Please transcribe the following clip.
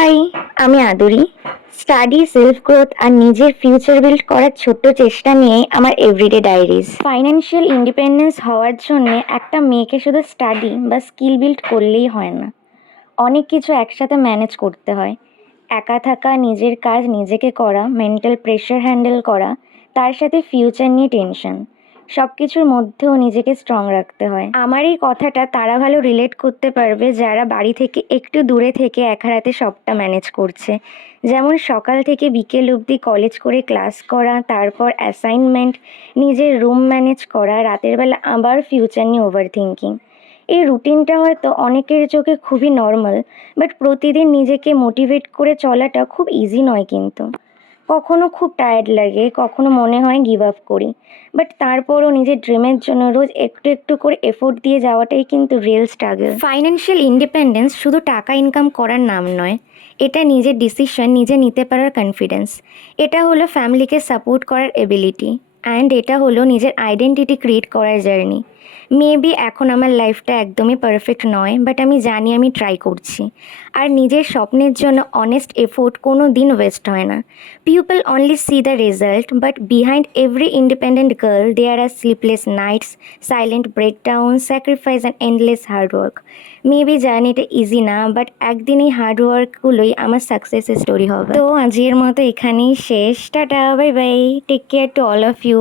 High, আমি Aduri. Study, self growth আর নিজের future build করার ছোট্ট চেষ্টা নিয়েই আমার এভরিডে ডায়েরিজ। ফাইন্যান্সিয়াল ইন্ডিপেন্ডেন্স হওয়ার জন্য একটা মেয়েকে শুধু স্টাডি বা স্কিল বিল্ড করলেই হয় না, অনেক কিছু একসাথে ম্যানেজ করতে হয়। একা থাকা, নিজের কাজ নিজেকে করা, মেন্টাল প্রেশার হ্যান্ডেল করা, তার সাথে ফিউচার নিয়ে টেনশন, সব কিছুর মধ্যেও নিজেকে স্ট্রং রাখতে হয়। আমার এই কথাটা তারা ভালো রিলেট করতে পারবে যারা বাড়ি থেকে একটু দূরে থেকে একা রাতে সবটা ম্যানেজ করছে। যেমন সকাল থেকে বিকেল অবধি কলেজ করে ক্লাস করা, তারপর অ্যাসাইনমেন্ট, নিজের রুম ম্যানেজ করা, রাতের বেলা আবার ফিউচার নিয়ে ওভার থিঙ্কিং। এই রুটিনটা হয়তো অনেকের চোখে খুবই নর্মাল, বাট প্রতিদিন নিজেকে মোটিভেট করে চলাটা খুব ইজি নয় কিন্তু। কখনো খুব টায়ার্ড লাগে, কখনো মনে হয় গিভ আপ করি, বাট তারপরও নিজের ড্রিমের জন্য রোজ একটু একটু করে এফোর্ট দিয়ে যাওয়াটাই কিন্তু রিয়েল স্ট্রাগল। ফাইন্যান্সিয়াল ইন্ডিপেন্ডেন্স শুধু টাকা ইনকাম করার নাম নয়, এটা নিজের ডিসিশন নিজে নিতে পারার কনফিডেন্স। এটা হলো ফ্যামিলিকে সাপোর্ট করার এবিলিটি, অ্যান্ড এটা হলো নিজের আইডেন্টিটি ক্রিয়েট করার জার্নি। মেবি এখন আমার লাইফটা একদমই পারফেক্ট নয়, বাট আমি জানি আমি ট্রাই করছি। আর নিজের স্বপ্নের জন্য অনেস্ট এফোর্ট কোনো দিন ওয়েস্ট হয় না। People only see the result, but behind every independent girl there are sleepless nights, silent breakdown, sacrifice and endless hard work. Maybe জার্নিটা ইজি না, বাট একদিন এই হার্ডওয়ার্কগুলোই আমার সাকসেসের স্টোরি হবে। তো আজকের মতো এখানেই শেষ। টাটা, bye bye, take care to all of you.